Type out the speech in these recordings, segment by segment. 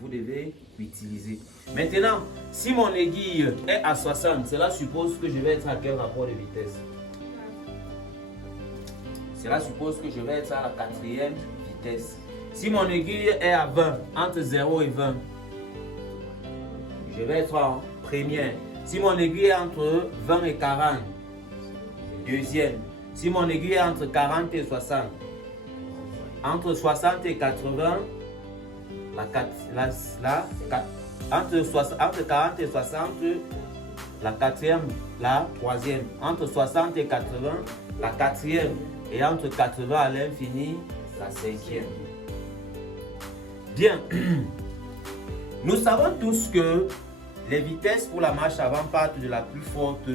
vous devez utiliser. Maintenant, si mon aiguille est à 60, cela suppose que je vais être à quel rapport de vitesse? Cela suppose que je vais être à la 4e vitesse. Si mon aiguille est à 20, entre 0 et 20, je vais être en première. Si mon aiguille est entre 20 et 40, deuxième. Si mon aiguille est entre 40 et 60, entre 60 et 80, entre 40 et 60, la 4e, la 3e. Entre 60 et 80, la 4e. Et entre 80 à l'infini, la 5e. Bien. Nous savons tous que les vitesses pour la marche avant partent de la plus forte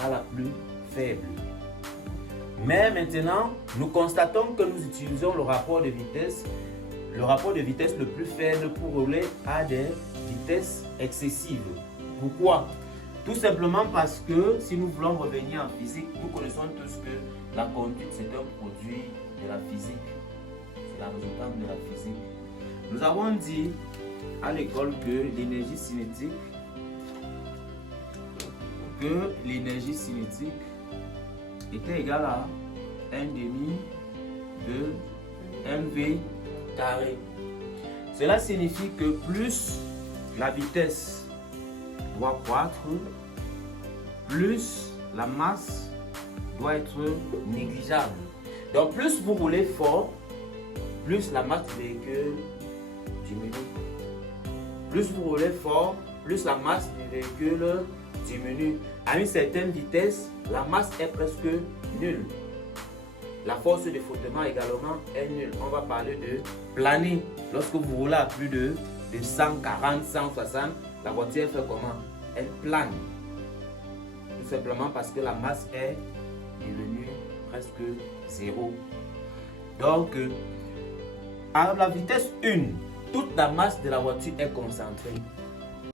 à la plus faible. Mais maintenant, nous constatons que nous utilisons le rapport de vitesse le plus faible pour rouler à des vitesses excessives. Pourquoi? Tout simplement parce que si nous voulons revenir en physique, nous connaissons tous que la conduite c'est un produit de la physique. C'est la résultante de la physique. Nous avons dit à l'école que l'énergie cinétique était égale à 1 demi de mv carré. Cela signifie que plus la vitesse doit croître, plus la masse doit être négligeable. Donc plus vous roulez fort, plus la masse du véhicule diminue. Plus vous roulez fort, plus la masse du véhicule diminue. À une certaine vitesse, la masse est presque nulle. La force de frottement également est nulle. On va parler de planer. Lorsque vous roulez à plus de 140, 160, la voiture fait comment? Elle plane. Tout simplement parce que la masse est devenue presque zéro. Donc, à la vitesse 1, toute la masse de la voiture est concentrée.